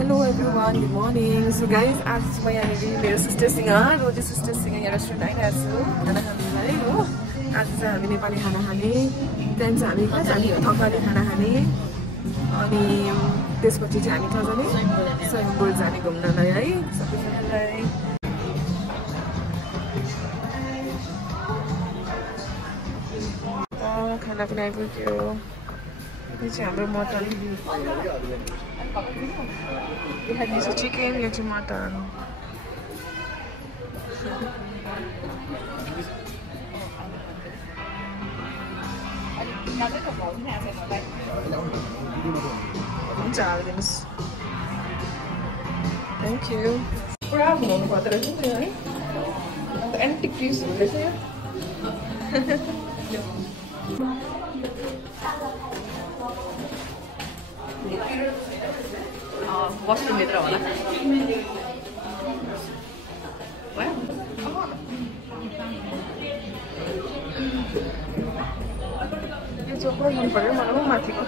Hello everyone, good morning. So guys, आज चाहिँ म यहाँनिर मेरो सिस्टरसँग रोजी सिस्टरसँग यहाँ रेस्टुरेन्ट आइरहेको छु खाना खानुलाई हो। आज चाहिँ हामी नेपाली खाना खाने, त्यहाँदेखि चाहिँ हामी कहाँ जाने थकाली खाना खाने, अनि त्यसपछि चाहिँ हामी कहाँ जाने स्वयम्भू जाने घुम्नलाई है सबैजनालाई। खाना पनि आइपुग्यो। यो चाहिँ हाम्रो मटन, यो चाहिँ चिकन, यो चाहिँ मटन। हुन्छ हालिदिनुहोस्। Thank you. पुरा बनाउनु पर्दो रहेछ नि है, एन्टिक पिस हुँदैछ यो। वस्तुभित्र होला यो चोप्रो मन पर्यो मलाई माथिको।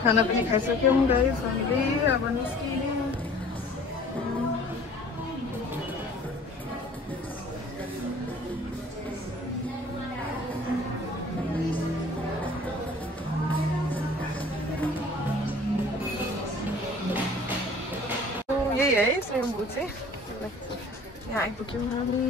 खाना पनि खाइसक्यौँ गाइस हामीले, अब निस्किने। यही है स्वयम्भू चाहिँ, यहाँ आइपुग्यौँ हामी।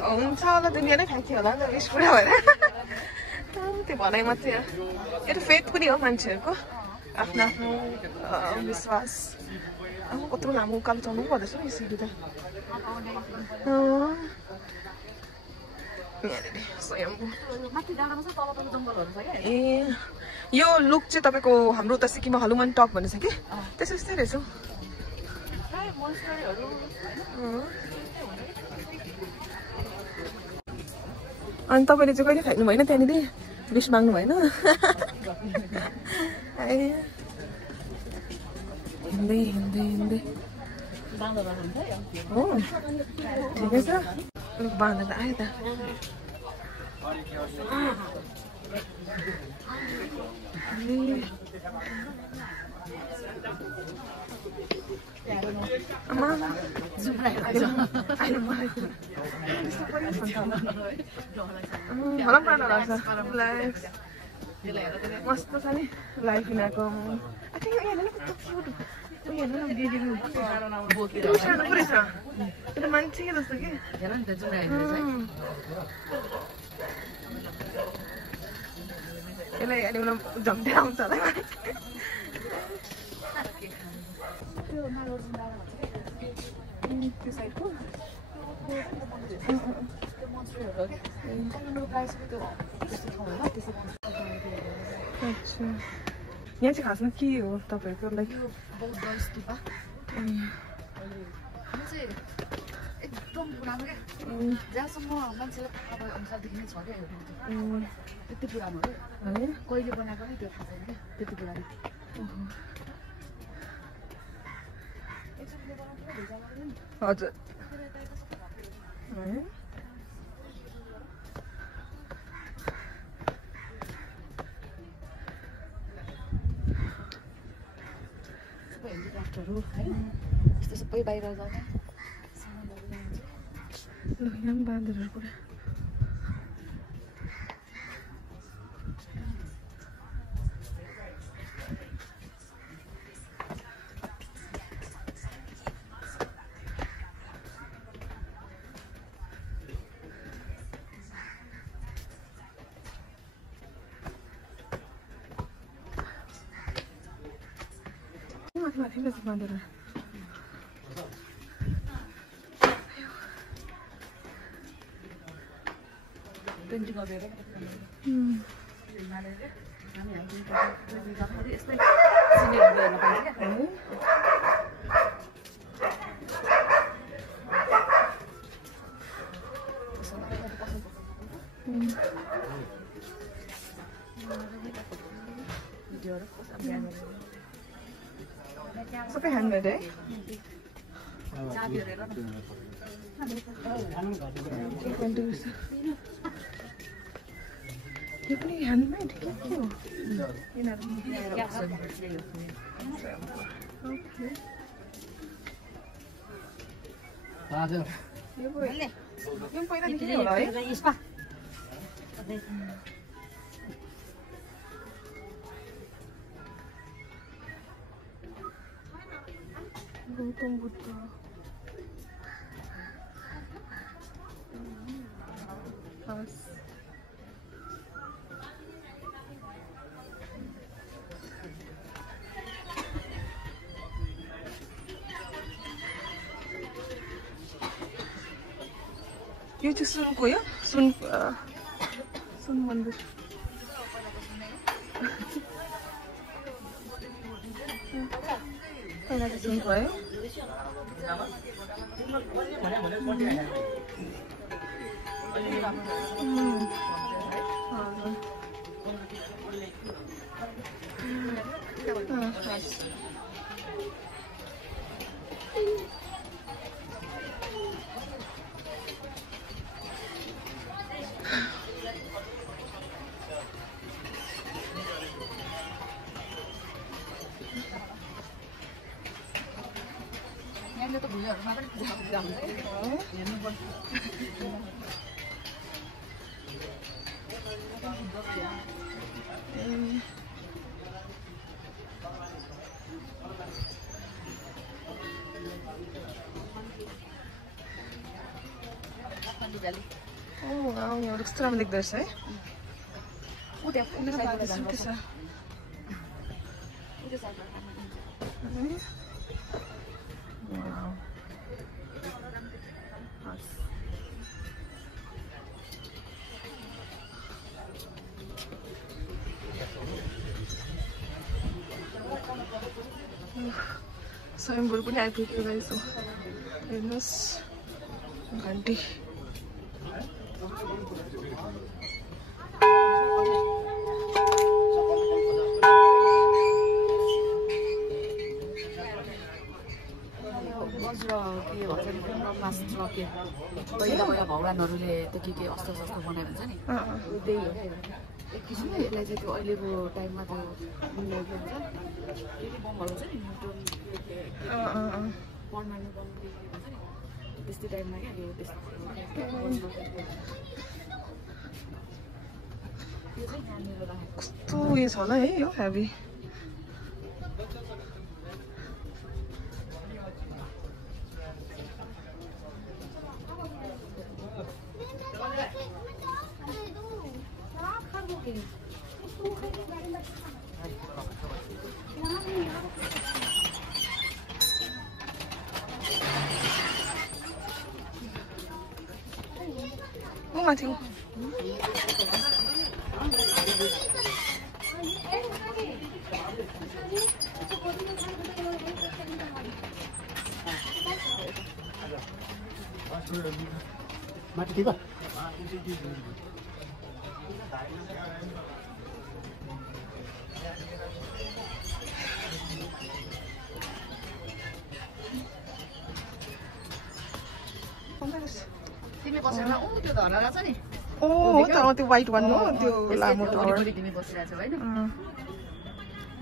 हुन्छ होला, दुनियाँ नै खान्थ्यो होला नि त 20 पुरा भएर। त्यो भनाइ मात्रै हो, यो त फेथ पनि हो मान्छेहरूको, आफ्नो आफ्नो विश्वास। अब कत्रो लामो उकालो चढ्नु पर्दैछ नि सिडी त। स्वयम्भू ए यो लुक चाहिँ तपाईँको हाम्रो उता सिक्किममा हनुमान टक भन्ने छ कि, त्यस्तै रहेछ। अनि तपाईँले चाहिँ कहिले खानु भएन त्यहाँनिर, विस माग्नु भएन? हिँड्दै हिँड्दै हिँड्दै हो, ठिकै छ। बाँधेर आयो त। मस्त छ नि लाइफ यिनीहरूको। मान्छे जस्तो कि यसलाई झम्टेर आउँछ होला। त्यो साइडको अच्छा, यहाँ चाहिँ खासमा के हो तपाईँको लाइक? एकदम पुरानो क्या, जहाँसम्म मान्छेलाई थाहा भएको अनुसारदेखि नै छ क्या यो, त्यति पुरानो हो है, कहिले बनाएको नि त्यो थाहा छैन क्या, त्यति पुरानो। हजुर यस्तो सबै बाहिर जाने बाँदरहरू कुरा। माथि बाँदर सबै ह्यान्डमेड है? यो पनि ह्यान्डमेड के हो यो पहिलादेखि नै होला है गौतम बुद्ध यो चाहिँ सुनको यो सुन मन्दिर पहिला चाहिँ सुनको है त भुइँहरुमा पनि पूजा पूजा हुन्छ हेर्नु पर्छ wow, यहाँ कस्तो राम्रो देख्दो रहेछ है स्वयंवर पनि आइपुग्यो रहेछ हेर्नुहोस् घन्टी पहिला भगवानहरूले त के अस्त्र शस्त्र बनायो भन्छ नि त्यही हो एक किसिमले यसलाई चाहिँ त्यो अहिलेको टाइममा त हुन्छ के बमहरू हुन्छ नि न्युट्रोन परमाणु बम भन्छ नि त्यस्तै टाइममा क्या यो त्यस्तो कस्तो उयो छ होला है यो हेभी माथि माथि ठीक हो तिमी बसेर त्यो धरहरा छ नि ओ हो त त्यो व्हाइट वान हो त्यो लामो टावर तिमी बसिरहेछ हैन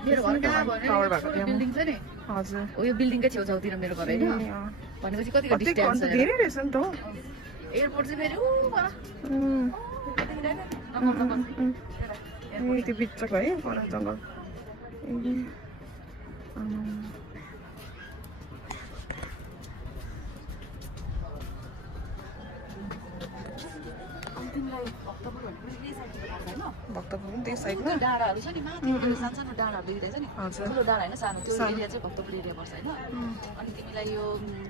मेरो घर कहाँ टावर भएको बिल्डिङ छ नि हजुर ओ यो बिल्डिङकै छेउछाउतिर मेरो घर हैन भनेपछि कतिको डिस्टेन्स छ धेरै रहेछ नि त एयरपोर्ट चाहिँ फेरि उ पर त्यो भित्रको है पर जङ्गल भक्तपुर पनि त्यही साइडमा डाँडाहरू छ नि माथि सानो डाँडाहरू देखिरहेछ नि ठुलो डाँडा होइन सानो त्यो एरिया चाहिँ भक्तपुर एरिया पर्छ होइन अनि तिमीलाई यो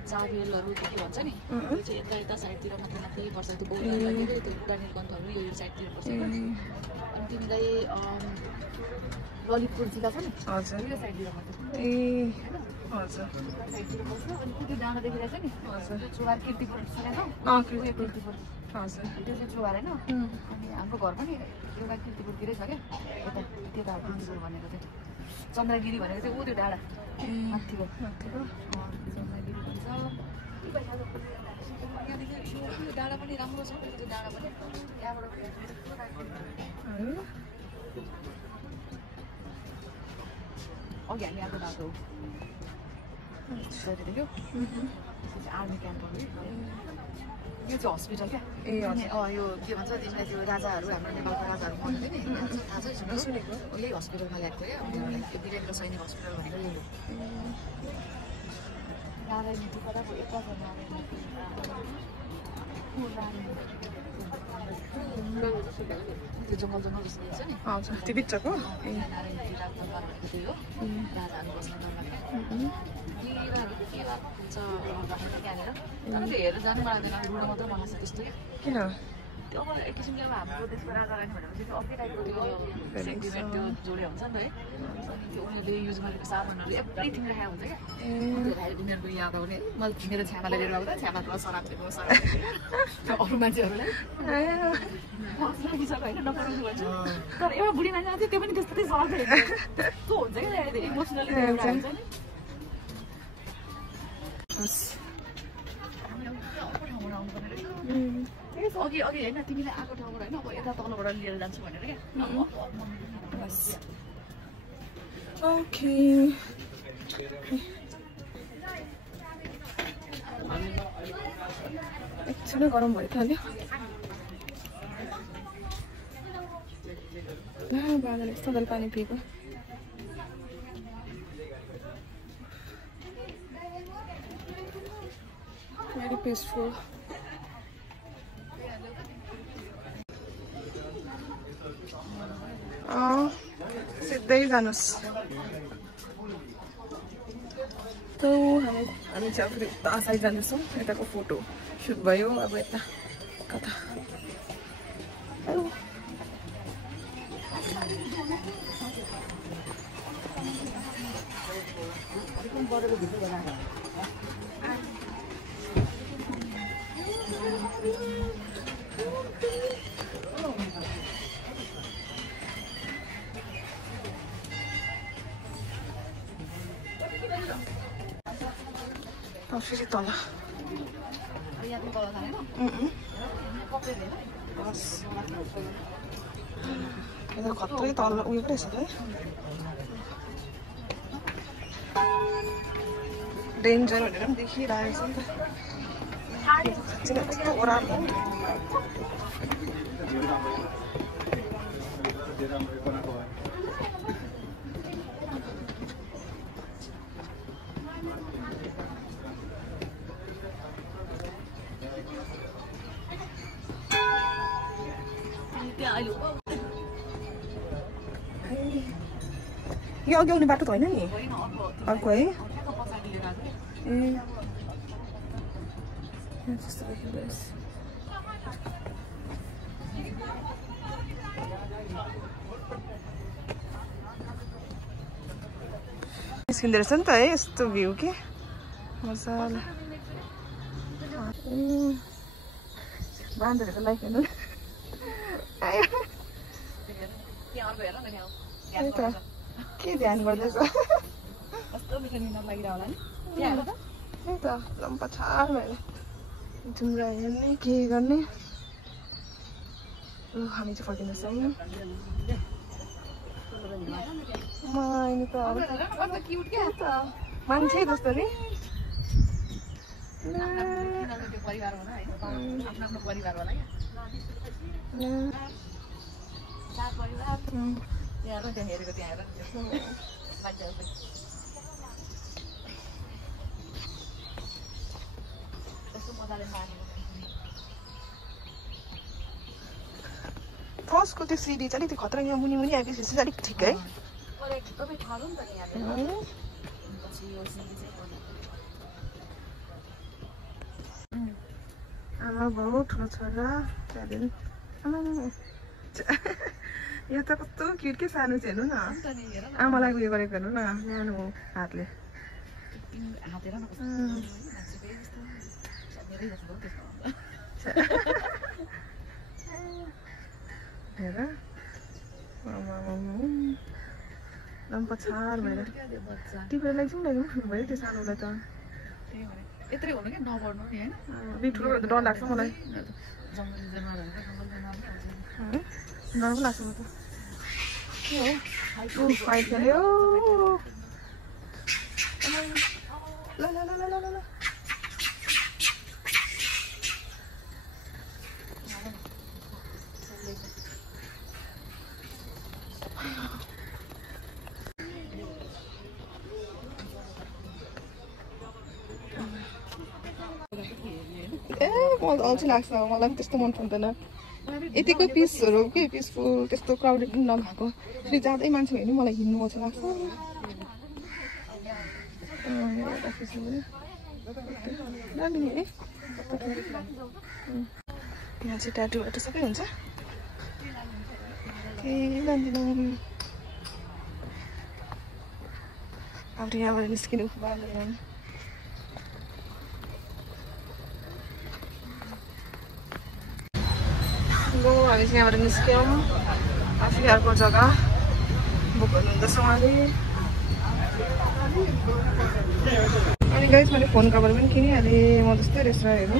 चाबेलहरू के भन्छ नि त्यो चाहिँ यता यता साइडतिर मात्रै मात्रै पर्छ त्यो बौद्धहरू त्यो डानिलगन्थहरू यो साइडतिर पर्छ अनि तिमीलाई ललितपुर जिल्ला छ नि हजुर यो साइडतिर पर्छ ए हजुर साइडतिर पर्छ अनि त्यो डाँडा देखिरहेछ नि हजुर चुवार किर्तिपुर सुनेको किर्तिपुर हजुर त्यो चाहिँ चुवार होइन अनि हाम्रो घर पनि एउटा किर्तिपुरतिरै छ क्या यता त्यता किर्तिपुर भनेको चाहिँ चन्द्रगिरी भनेको चाहिँ ऊ त्यो डाँडा माथिको चन्द्रगिरी भन्छ यो डाँडा पनि राम्रो छ त्यो डाँडा पनि त्यहाँबाट पनि अघि हामी आएको बाटो देख्यो आर्मी क्याम्पहरू यो चाहिँ हस्पिटल क्या यो के भन्छ त्यसलाई त्यो राजाहरू हाम्रो नेपालको राजाहरू मर्दै नि थाहा छ सुनेको यही हस्पिटलमा ल्याएको क्या त्यो वीरेन्द्र सैनिक हस्पिटल भनेको यही हो नारायण टीबाट यता छ त्यो जङ्गल जङ्गल जस्तो छ नि हजुर त्यो बिचको नारायण टी राजदरबार भनेको त्यही हो राजाहरू बस्ने जग्गा त्यहाँनिर तर त्यो हेरेर जानु मलाई बेला रुडो मात्रै मन लाग्छ त्यस्तो किन त्यो अब एक किसिमले अब हाम्रो देशको राजा रानी भनेपछि त्यो अर्कै टाइपको त्यो सेन्टिमेन्ट त्यो जोडे हुन्छ नि त है अनि त्यो उनीहरूले युज गरेको सामानहरू एभ्रिथिङ राखेको हुन्छ क्या उनीहरूको याद आउने मैले मेरो छ्यामालाई लिएर आउँदा छ्यामाको सराप दिएको अरू मान्छेहरूलाई लागिसक्यो होइन नपराउनु भन्छु तर एउटा बुढी मान्छे थियो त्यो पनि त्यस्तै सराप त्यो हुन्छ क्या इमोसनली हुन्छ नि अघि अघि होइन तिमीले आएको ठाउँबाट होइन अब यता तलबाट लिएर जान्छु भनेर क्या ओके एकछिन गरम भइहाल्यो बादल यस्तो खाले पानी पिएको very peaceful सिधै जानुहोस् त हामी चाहिँ फेरि उता साइड जाँदैछौँ यताको फोटो सुट भयो अब यता कता फेरि तल खत्रै तल उयो पो रहेछ है डेन्जर भनेर पनि देखिरहेको छ नि त कस्तो ओह्रालो यो अघि आउने बाटो त होइन नि अर्को है निस्किँदो रहेछ नि त है यस्तो भ्यू के मजाले बाँदरहरूको लाइफ हेर्नु के ध्यान गर्दैछ त्यही त लम्पा छाड भएर तिम्रो हेर्ने के गर्ने हामी चाहिँ फर्किँदैछौँ मान्छे जस्तो नि फर्स्टको त्यो सिडी चाहिँ त्यो खतरा यहाँ मुनि मुनि आएपछि चाहिँ अलिक ठिक है आमा बाउ ठुलो छोरा त्यहाँदेखि यो त कस्तो क्युट के सानो चाहिँ हेर्नु न आमालाई उयो गरेको हेर्नु न न्यानो हातले हेर लम्पा छाड भएर टिपेर लैजाउँ भयो त्यो सानोलाई त यत्रै हुनु के नबढ्नु नि हैन बि ठुलो डर लाग्छ मलाई जङ्गली जनावरहरू जङ्गल जनावर डर पो लाग्छ म त के हो फाइट खेल्यो ल ल ल ल ल ल मलाई अल्छी लाग्छ मलाई पनि त्यस्तो मन पर्दैन यतिकै पिसहरू के पिसफुल त्यस्तो क्राउडेड पनि नभएको फेरि जाँदै मान्छे भयो नि मलाई हिँड्नु अल्छी लाग्छ यहाँ चाहिँ ट्याटुहरू सबै हुन्छ केही जान्दिनँ अब यहाँबाट निस्किनु बाँड्दैन हामी चाहिँ यहाँबाट निस्क्यौँ आफैहरूको जग्गा बुक गर्नुहुँदैछ उहाँले अनि गाइस मैले फोन कभर पनि किनिहालेँ म जस्तै रेस्टुरेन्टहरू